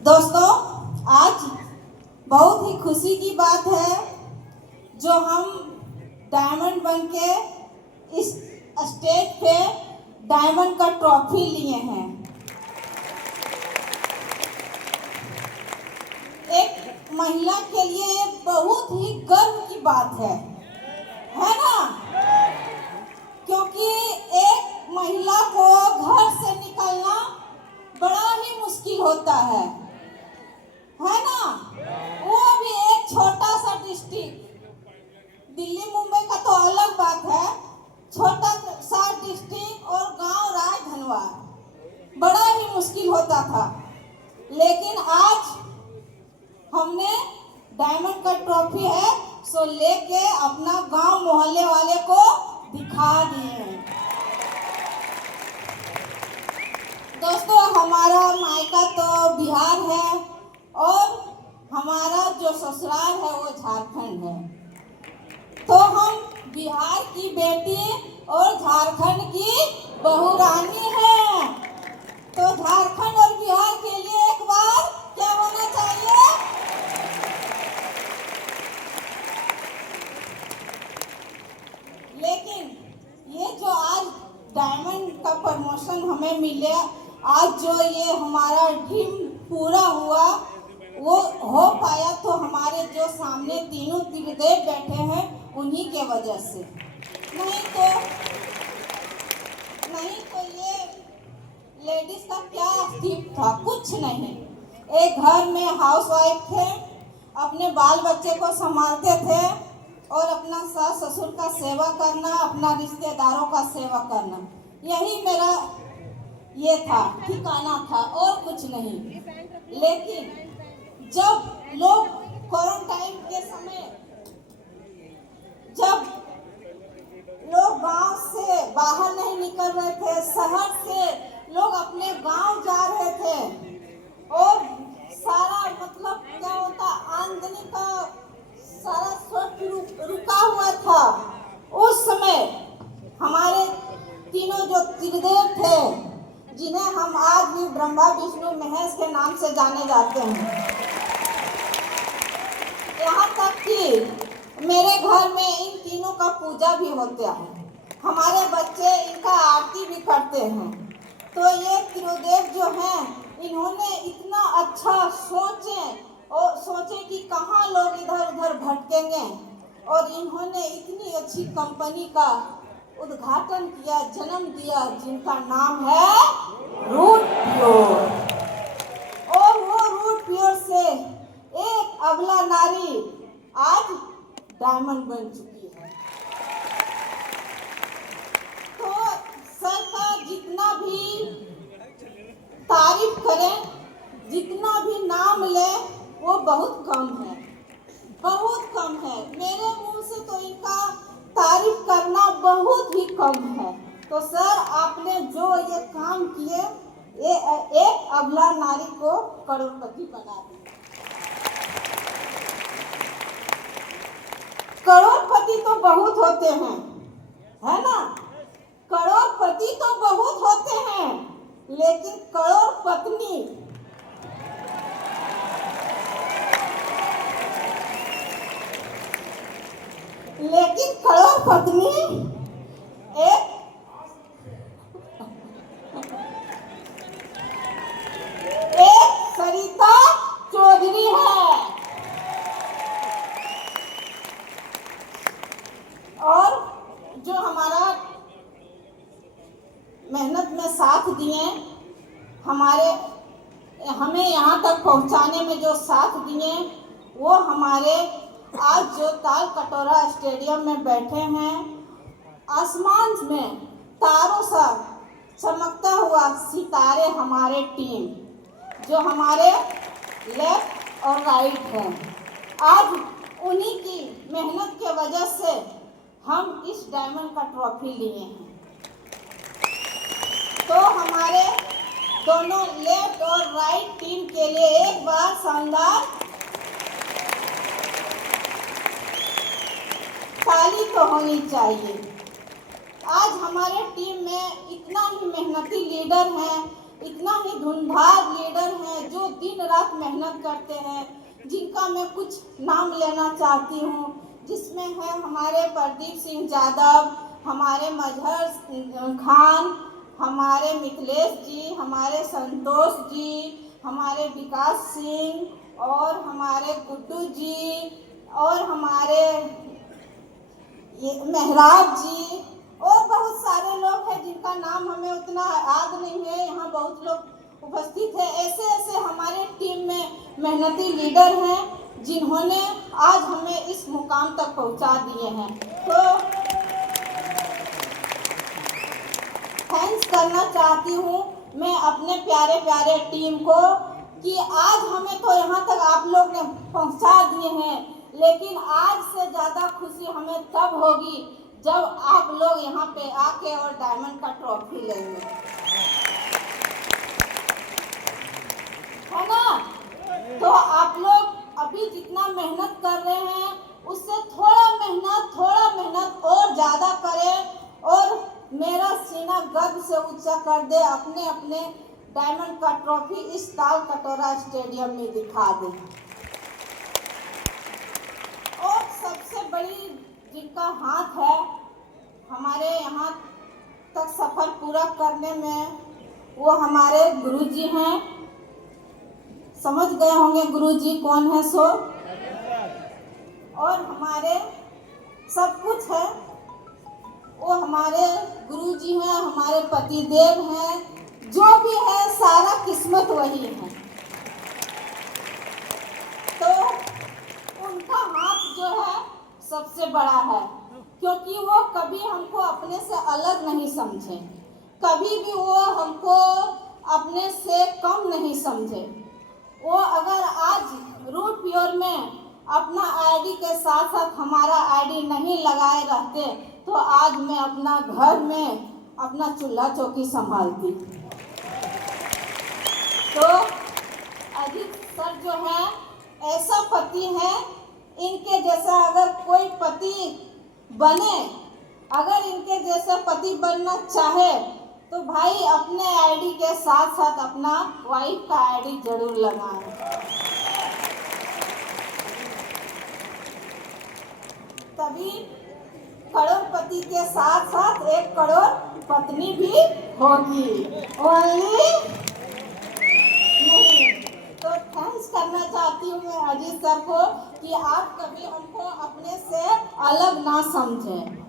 दोस्तों, आज बहुत ही खुशी की बात है जो हम डायमंड बन के इस स्टेज पे डायमंड का ट्रॉफी लिए हैं। एक महिला के लिए ये बहुत ही गर्व की बात है ना? क्योंकि एक महिला को घर से निकलना बड़ा ही मुश्किल होता है ना? वो भी एक छोटा सा डिस्ट्रिक्ट, दिल्ली मुंबई का तो अलग बात है, छोटा सा डिस्ट्रिक्ट और गांव राजधनवार, बड़ा ही मुश्किल होता था। लेकिन आज हमने डायमंड का ट्रॉफी है सो लेके अपना गांव मोहल्ले वाले को दिखा दिए। दोस्तों, हमारा मायका तो बिहार है और हमारा जो ससुराल है वो झारखंड है। तो हम बिहार की बेटी और झारखंड की बहू रानी है। तो झारखंड और बिहार के लिए एक बार क्या होना चाहिए? लेकिन ये जो आज डायमंड का प्रमोशन हमें मिले, आज जो ये हमारा ड्रीम पूरा हुआ, वो हो पाया तो हमारे जो सामने तीनों त्रिदेव बैठे हैं उन्हीं के वजह से। नहीं तो ये लेडीज का क्या अस्तित्व था? कुछ नहीं। एक घर में हाउसवाइफ थे, अपने बाल बच्चे को संभालते थे और अपना सास ससुर का सेवा करना, अपना रिश्तेदारों का सेवा करना, यही मेरा ये था, ठिकाना था और कुछ नहीं। लेकिन जब लोग क्वारंटाइन के समय, जब लोग गांव से बाहर नहीं निकल रहे थे, शहर से लोग अपने गांव जा रहे थे और सारा मतलब क्या होता, आमदनी का सारा स्रोत रुका हुआ था, उस समय हमारे तीनों जो त्रिदेव थे, जिन्हें हम आज भी ब्रह्मा विष्णु महेश के नाम से जाने जाते हैं, यहाँ तक कि मेरे घर में इन तीनों का पूजा भी होता है, हमारे बच्चे इनका आरती भी करते हैं। तो ये त्रिदेव जो हैं, इन्होंने इतना अच्छा सोचे कि कहाँ लोग इधर उधर भटकेंगे, और इन्होंने इतनी अच्छी कंपनी का उद्घाटन किया, जन्म दिया, जिनका नाम है रूट प्योर। और वो रूट प्योर से एक अबला नारी आज डायमंड बन चुकी है। तो सर का जितना भी तारीफ करें, जितना भी नाम ले, वो बहुत कम है, बहुत कम है। मेरे मुंह से तो इनका तारीफ करना बहुत ही कम है। तो सर, आपने जो ये काम किए, ये एक अबला नारी को करोड़पति बना दिया। करोड़पति तो बहुत होते हैं, है ना? करोड़पति तो बहुत होते हैं, लेकिन करोड़पत्नी एक सरिता चौधरी है। और जो हमारा मेहनत में साथ दिए, हमें यहाँ तक पहुँचाने में जो साथ दिए, वो हमारे आज जो ताल कटोरा स्टेडियम में बैठे हैं, आसमान में तारों सा चमकता हुआ सितारे, हमारे टीम जो हमारे लेफ्ट और राइट हैं, आज उन्हीं की मेहनत के वजह से हम इस डायमंड का ट्रॉफी लिए हैं। तो हमारे दोनों लेफ्ट और राइट टीम के लिए एक बार शानदार ताली तो होनी चाहिए। आज हमारे टीम में इतना ही मेहनती लीडर हैं, इतना ही धुंधार लीडर हैं, जो दिन रात मेहनत करते हैं, जिनका मैं कुछ नाम लेना चाहती हूँ, जिसमें है हमारे प्रदीप सिंह यादव, हमारे मजहर खान, हमारे मिथिलेश जी, हमारे संतोष जी, हमारे विकास सिंह और हमारे गुड्डू जी और हमारे मेहराब जी और बहुत सारे लोग हैं जिनका नाम हमें उतना याद नहीं है। यहाँ बहुत लोग उपस्थित है। ऐसे ऐसे हमारे टीम में मेहनती लीडर हैं जिन्होंने आज हमें इस मुकाम तक पहुँचा दिए हैं। तो थैंक्स करना चाहती हूँ मैं अपने प्यारे प्यारे टीम को कि आज हमें तो यहाँ तक आप लोग ने पहुँचा दिए हैं, लेकिन आज से ज़्यादा खुशी हमें तब होगी जब आप लोग यहाँ पे आके और डायमंड का ट्रॉफी लेंगे, है ना। तो आप लोग अभी जितना मेहनत कर रहे हैं उससे थोड़ा मेहनत और ज़्यादा करें और मेरा सीना गर्व से ऊंचा कर दे, अपने अपने डायमंड का ट्रॉफी इस ताल कटोरा स्टेडियम में दिखा दे। और सबसे बड़ी जिनका हाथ है हमारे यहाँ तक सफर पूरा करने में, वो हमारे गुरुजी हैं। समझ गए होंगे गुरुजी कौन है सो। और हमारे सब कुछ है, वो हमारे गुरुजी हैं, हमारे पतिदेव हैं, जो भी है सारा किस्मत वही है। तो उनका हाथ जो है सबसे बड़ा है, क्योंकि वो कभी हमको अपने से अलग नहीं समझे, कभी भी वो हमको अपने से कम नहीं समझे। वो अगर आज रूट प्योर में अपना आईडी के साथ साथ हमारा आईडी नहीं लगाए रहते तो आज मैं अपना घर में अपना चूल्हा चौकी संभालती। तो अजीत सर जो है ऐसा पति है, इनके जैसा अगर कोई पति बने, अगर इनके जैसा पति बनना चाहे तो भाई अपने आईडी के साथ साथ अपना वाइफ का आईडी जरूर लगाएं। तभी करोड़पति के साथ साथ 1 करोड़ पत्नी भी होगी, ओनली नहीं। तो थैंक्स करना चाहती हूँ मैं अजीत सर को कि आप कभी हमको अपने से अलग ना समझें।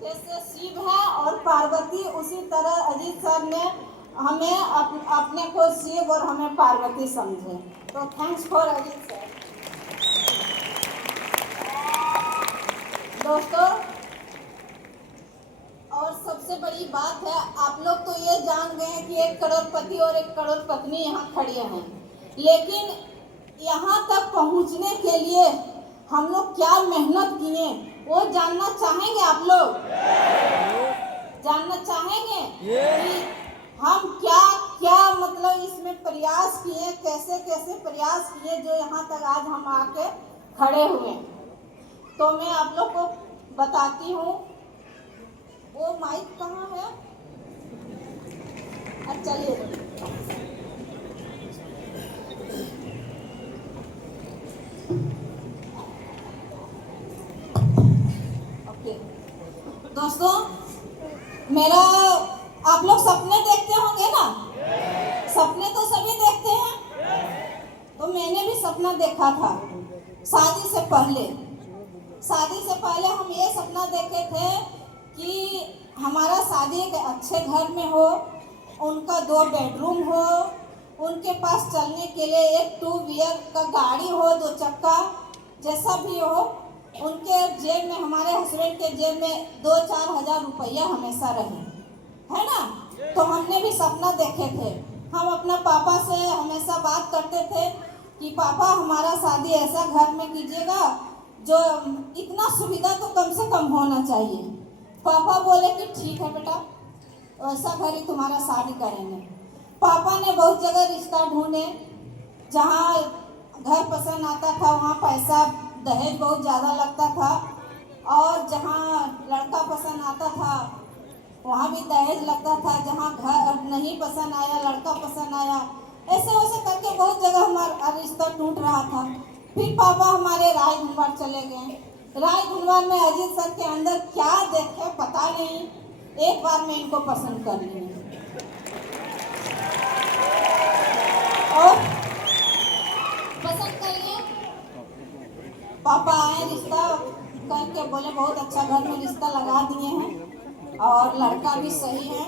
जैसे शिव है और पार्वती, उसी तरह अजीत सर ने हमें अपने को शिव और हमें पार्वती समझे। तो थैंक्स फॉर अजीत सर। दोस्तों, और सबसे बड़ी बात है, आप लोग तो ये जान गए हैं कि 1 करोड़पति और 1 करोड़ पत्नी यहाँ खड़े हैं, लेकिन यहाँ तक पहुँचने के लिए हम लोग क्या मेहनत किए वो जानना चाहेंगे आप लोग? जानना चाहेंगे कि हम क्या क्या मतलब इसमें प्रयास किए, कैसे कैसे प्रयास किए जो यहाँ तक आज हम आके खड़े हुए। तो मैं आप लोग को बताती हूँ। वो माइक कहाँ है? अच्छा चलिए। दोस्तों, मेरा आप लोग सपने देखते होंगे ना? सपने तो सभी देखते हैं। तो मैंने भी सपना देखा था शादी से पहले। शादी से पहले हम ये सपना देखे थे कि हमारा शादी एक अच्छे घर में हो, उनका 2 बेडरूम हो, उनके पास चलने के लिए एक 2 व्हीलर का गाड़ी हो, 2 चक्का जैसा भी हो, उनके जेब में, हमारे हस्बैंड के जेब में 2-4 हज़ार रुपया हमेशा रहे, है ना। तो हमने भी सपना देखे थे। हम अपना पापा से हमेशा बात करते थे कि पापा हमारा शादी ऐसा घर में कीजिएगा जो इतना सुविधा तो कम से कम होना चाहिए। पापा बोले कि ठीक है बेटा, वैसा घर ही तुम्हारा शादी करेंगे। पापा ने बहुत जगह रिश्ता ढूंढे, जहाँ घर पसंद आता था वहाँ पैसा दहेज बहुत ज़्यादा लगता था, और जहाँ लड़का पसंद आता था वहाँ भी दहेज लगता था। जहाँ घर नहीं पसंद आया, लड़का पसंद आया, ऐसे वैसे करके बहुत जगह हमारा रिश्ता टूट रहा था। फिर पापा हमारे राय घुनवार चले गए। राय घुनवार में अजीत सर के अंदर क्या देखे पता नहीं, एक बार में इनको पसंद कर लिए और पसंद कर लिए। पापा आए, रिश्ता करके बोले बहुत अच्छा, घर में रिश्ता लगा दिए हैं और लड़का भी सही है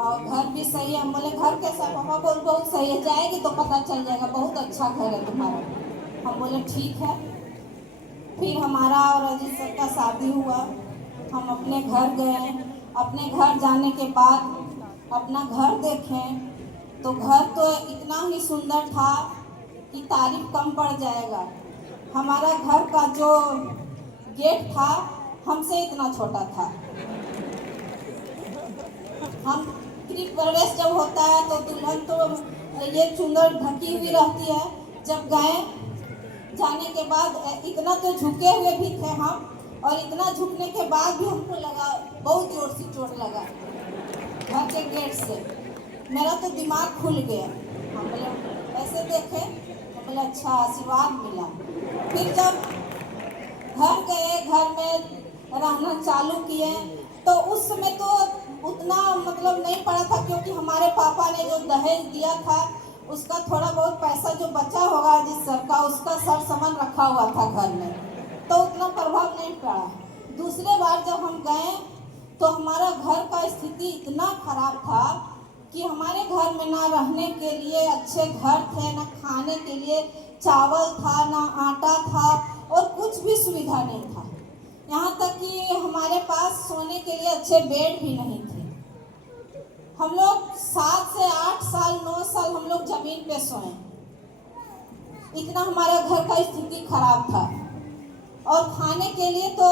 और घर भी सही है। हम बोले घर कैसा? पापा बोल बहुत सही है, जाएगी तो पता चल जाएगा, बहुत अच्छा घर है तुम्हारा। हम बोले ठीक है। फिर हमारा और अजीत सर का शादी हुआ, हम अपने घर गए। अपने घर जाने के बाद अपना घर देखें तो घर तो इतना ही सुंदर था कि तारीफ कम पड़ जाएगा। हमारा घर का जो गेट था हमसे इतना छोटा था। हम गृह प्रवेश जब होता है तो दुल्हन तो ये चुंदर ढकी हुई रहती है। जब गए जाने के बाद इतना तो झुके हुए भी थे हम, और इतना झुकने के बाद भी हमको लगा बहुत जोर से चोट लगा घर के गेट से। मेरा तो दिमाग खुल गया। हम बोले ऐसे देखे तो बोले अच्छा आशीर्वाद मिला। फिर जब घर गए, घर में रहना चालू किए तो उस समय तो उतना मतलब नहीं पड़ा था, क्योंकि हमारे पापा ने जो दहेज दिया था उसका थोड़ा बहुत पैसा जो बचा होगा जिस सर का, उसका सर सामान रखा हुआ था घर में, तो उतना प्रभाव नहीं पड़ा। दूसरे बार जब हम गए तो हमारा घर का स्थिति इतना खराब था कि हमारे घर में ना रहने के लिए अच्छे घर थे, ना खाने के लिए चावल था, ना आटा था और कुछ भी सुविधा नहीं था। यहाँ तक कि हमारे पास सोने के लिए अच्छे बेड भी नहीं थे। हम लोग 7 से 8 साल 9 साल हम लोग जमीन पे सोए, इतना हमारा घर का स्थिति खराब था। और खाने के लिए तो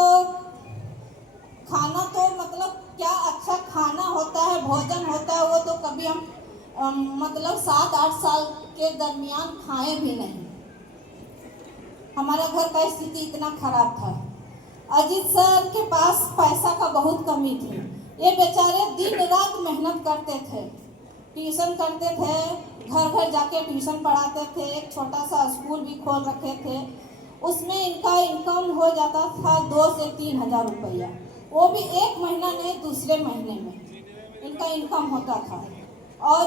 खाना तो मतलब क्या अच्छा खाना होता है, भोजन होता है, वो तो कभी हम मतलब 7-8 साल के दरमियान खाए भी नहीं। हमारा घर का स्थिति इतना खराब था। अजीत सर के पास पैसा का बहुत कमी थी। ये बेचारे दिन रात मेहनत करते थे, ट्यूशन करते थे, घर घर जाके ट्यूशन पढ़ाते थे, एक छोटा सा स्कूल भी खोल रखे थे। उसमें इनका इनकम हो जाता था 2 से 3 हज़ार रुपया, वो भी एक महीना नहीं दूसरे महीने में इनका इनकम होता था। और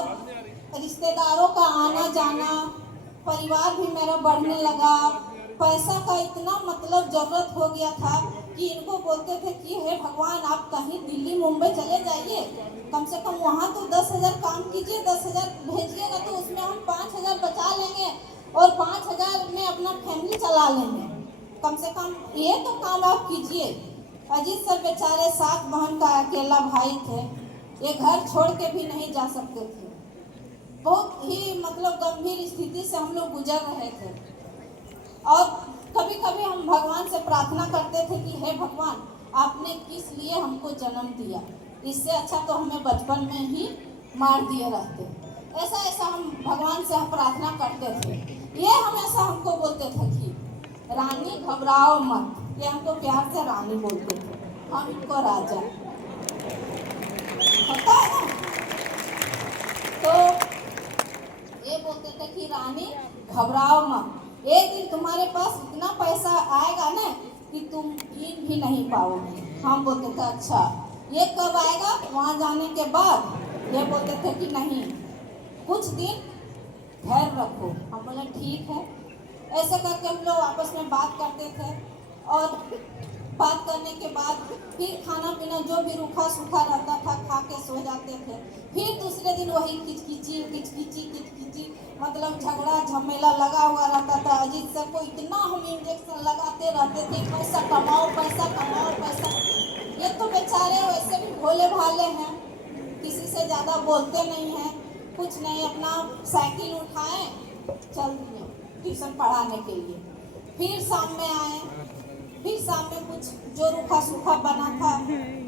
रिश्तेदारों का आना जाना, परिवार भी मेरा बढ़ने लगा। पैसा का इतना मतलब ज़रूरत हो गया था कि इनको बोलते थे कि हे भगवान आप कहीं दिल्ली मुंबई चले जाइए, कम से कम वहाँ तो 10,000 काम कीजिए, 10,000 भेजिएगा तो उसमें हम 5,000 बचा लेंगे और 5,000 में अपना फैमिली चला लेंगे। कम से कम ये तो काम आप कीजिए। अजीत सर बेचारे 7 बहन का अकेला भाई थे, ये घर छोड़ के भी नहीं जा सकते थे। बहुत ही मतलब गंभीर स्थिति से हम लोग गुजर रहे थे। और कभी कभी हम भगवान से प्रार्थना करते थे कि हे भगवान आपने किस लिए हमको जन्म दिया, इससे अच्छा तो हमें बचपन में ही मार दिए रहते। ऐसा ऐसा हम भगवान से प्रार्थना करते थे। ये हमेशा हमको बोलते थे कि रानी घबराओ मत, ये हमको प्यार से रानी बोलते थे, हम इनको राजा होता है ना, तो ये बोलते थे कि रानी घबराओ मत, एक दिन तुम्हारे पास इतना पैसा आएगा ना कि तुम गिन भी नहीं पाओगे। हम बोलते थे अच्छा ये कब आएगा? वहाँ जाने के बाद। ये बोलते थे कि नहीं कुछ दिन धैर्य रखो। हम बोले ठीक है। ऐसे करके हम लोग आपस में बात करते थे और बात करने के बाद फिर खाना पीना जो भी रूखा सूखा रहता था खा के सो जाते थे। फिर दूसरे दिन वही किचकिची मतलब झगड़ा झमेला लगा हुआ रहता था। अजीत सर को इतना हम इंजेक्शन लगाते रहते थे, पैसा कमाओ पैसा कमाओ पैसा। ये तो बेचारे वैसे भी भोले भाले हैं, किसी से ज़्यादा बोलते नहीं हैं, कुछ नहीं, अपना साइकिल उठाए चल दिए ट्यूशन पढ़ाने के लिए। फिर शाम में आए, फिर शाम में कुछ जो रूखा सूखा बना था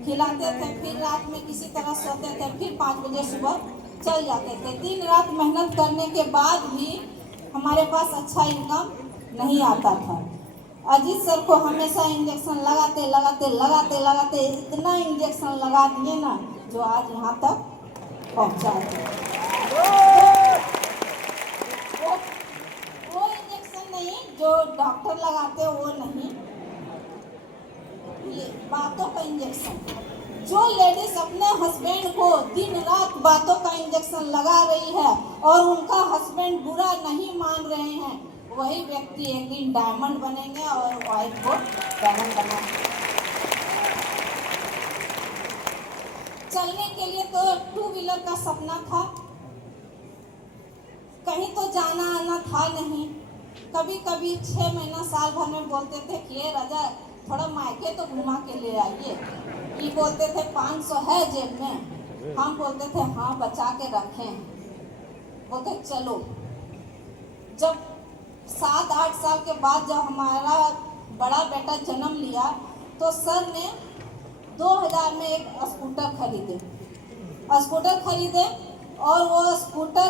खिलाते थे, फिर रात में किसी तरह सोते थे, फिर 5 बजे सुबह चल जाते थे। दिन रात मेहनत करने के बाद भी हमारे पास अच्छा इनकम नहीं आता था। अजीत सर को हमेशा इंजेक्शन लगाते लगाते लगाते लगाते इतना इंजेक्शन लगा दिए ना जो आज यहाँ तक पहुँचा है। बातों का इंजेक्शन लगा रही है और उनका हस्बैंड बुरा नहीं मान रहे हैं, वही व्यक्ति एक दिन डायमंड बनेंगे और वाइफ को डायमंड बनाएंगे। चलने के लिए तो 2 व्हीलर का सपना था, कहीं तो जाना आना था नहीं। कभी कभी 6 महीना साल भर में बोलते थे कि ये राजा थोड़ा मायके तो घुमा के ले आइए। ये बोलते थे 500 है जेब में, हम बोलते थे हाँ बचा के रखें। बोलते चलो। जब 7-8 साल के बाद जब हमारा बड़ा बेटा जन्म लिया तो सर ने 2000 में एक स्कूटर खरीदे और वो स्कूटर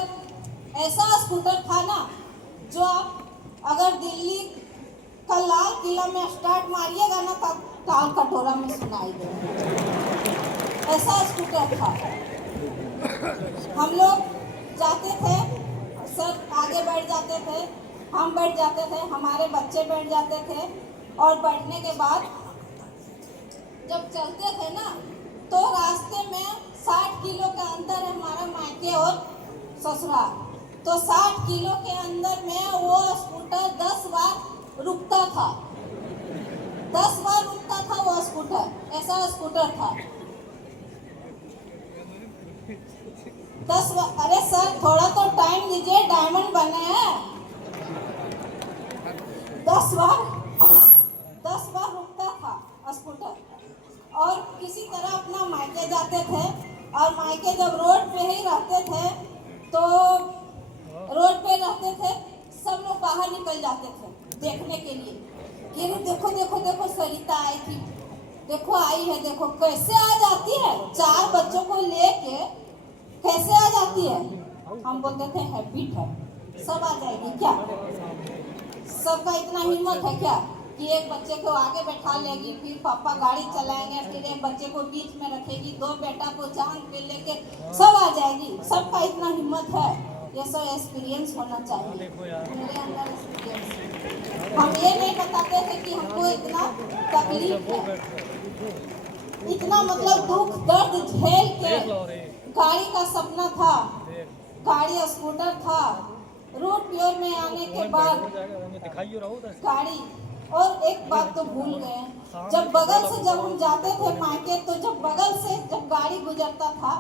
ऐसा स्कूटर था ना जो आप अगर दिल्ली का लाल किला में स्टार्ट मारिएगा ना तब ताल कटोरा में सुनाई देगा, ऐसा स्कूटर था। हम लोग जाते थे, सर आगे बैठ जाते थे, हम बैठ जाते थे, हमारे बच्चे बैठ जाते थे और बैठने के बाद जब चलते थे ना तो रास्ते में 60 किलो का अंतर है हमारा मायके और ससुराल। तो 60 किलो के अंदर में वो स्कूटर 10 बार रुकता था, 10 बार रुकता था वो स्कूटर, ऐसा स्कूटर था। 10 बार, अरे सर थोड़ा तो टाइम दीजिए, डायमंड बने हैं। 10 बार रुकता था स्कूटर और किसी तरह अपना मायके जाते थे। और मायके जब रोड पे ही रहते थे तो रोड पे रहते थे, सब लोग बाहर निकल जाते थे देखने के लिए कि देखो देखो देखो सरिता आई थी, देखो आई है, देखो कैसे आ जाती है, 4 बच्चों को लेके कैसे आ जाती है। हम बोलते थे हैबिट है, सब आ जाएगी क्या, सबका इतना हिम्मत है क्या कि एक बच्चे को आगे बैठा लेगी, फिर पापा गाड़ी चलाएंगे, फिर एक बच्चे को बीच में रखेगी, 2 बेटा को जान पे लेके सब आ जाएगी, सबका इतना हिम्मत है। ये सब एक्सपीरियंस होना चाहिए, मेरे अंदर एक्सपीरियंस। हम ये नहीं बताते थे कि हमको इतना तकलीफ है, इतना मतलब दुख दर्द झेल के गाड़ी का सपना था, गाड़ी स्कूटर था। रूट प्योर में आने के बाद गाड़ी, और एक बात तो भूल गए, जब बगल से जब हम जाते थे मायके तो जब बगल से जब गाड़ी गुजरता था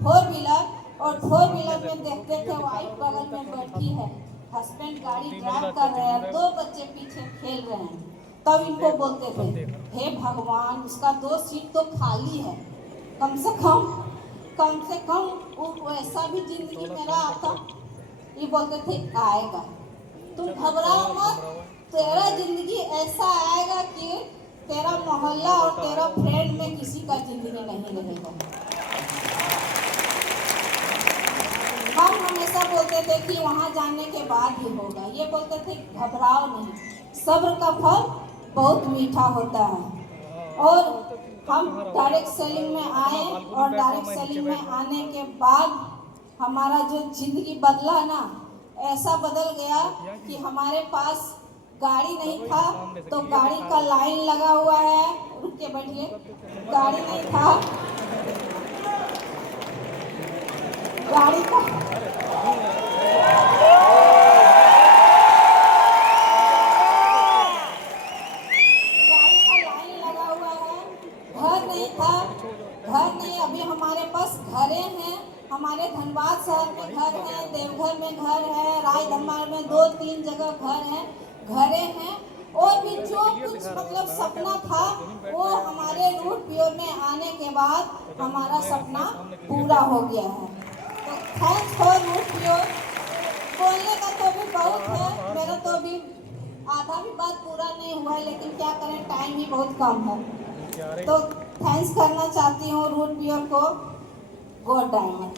4 व्हीलर और 4 व्हीलर में देखते थे वाइफ बगल में बैठी है, हस्बैंड गाड़ी ड्राइव कर रहे हैं, 2 बच्चे पीछे खेल रहे हैं, तब इनको बोलते थे हे भगवान उसका 2 सीट तो खाली है, कम से कम वैसा भी जिंदगी मेरा आता। ये बोलते थे आएगा, तुम घबराओ मत, तेरा जिंदगी ऐसा आएगा कि तेरा मोहल्ला और तेरा फ्रेंड में किसी का जिंदगी नहीं रहेगा। हम हमेशा बोलते थे कि वहाँ जाने के बाद ही होगा, ये बोलते थे घबराओ नहीं, सब्र का फल बहुत मीठा होता है। और हम डायरेक्ट सेलिंग में आए और डायरेक्ट सेलिंग में आने के बाद हमारा जो जिंदगी बदला ना, ऐसा बदल गया कि हमारे पास गाड़ी नहीं था तो गाड़ी का लाइन लगा हुआ है, रुक के बैठिए, गाड़ी नहीं था, गाड़ी का लाइन लगा हुआ है, घर नहीं था, घर नहीं, अभी हमारे पास घरें हैं, हमारे धनबाद शहर में घर है, देवघर में घर है, राजधनबाद में 2-3 जगह घर है, घरें हैं, और भी जो कुछ मतलब सपना था वो हमारे रूट प्योर में आने के बाद हमारा सपना पूरा हो गया है। तो थैंक्स फॉर रूट प्योर। बोलने का तो भी बहुत है, मेरा तो अभी आधा भी बात पूरा नहीं हुआ है, लेकिन क्या करें टाइम ही बहुत कम है। तो थैंक्स करना चाहती हूँ रूट प्योर को, गॉड डायमंड।